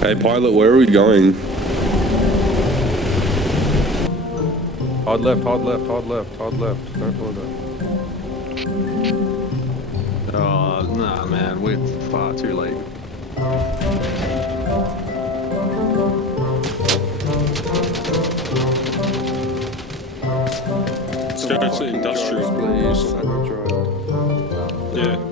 Hey pilot, where are we going? Hard left, hard left, hard left, hard left. Don't follow that. Oh, nah, man, we're far too late. Straight to industrial, please. please. I will try. Yeah.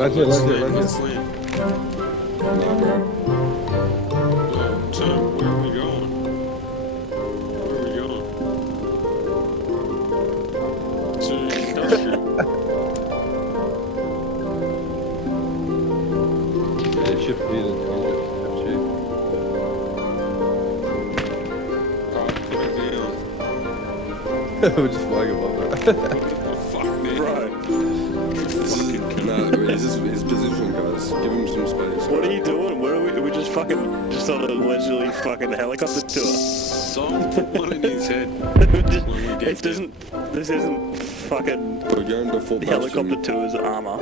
That's it, that's it, that's it. Nah, bro. Well, so where are we going? Where are we going? To industrial. Yeah, shift D then F2. Alright, put it down. We're just flying above it. What the fuck, man? Bro, Nah, his position, guys. Give him some space. what are you doing? Where are we? Are we just fucking, just on a leisurely fucking helicopter tour? Some put one in his head Just- when we get this isn't fucking We're going to full helicopter passion. tours armor.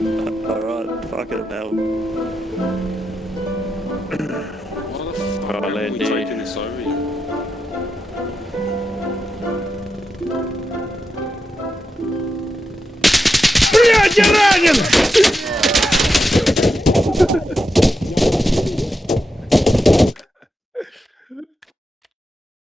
Alright, fucking hell. Why the fuck are we taking this over here? Блядь, я ранен!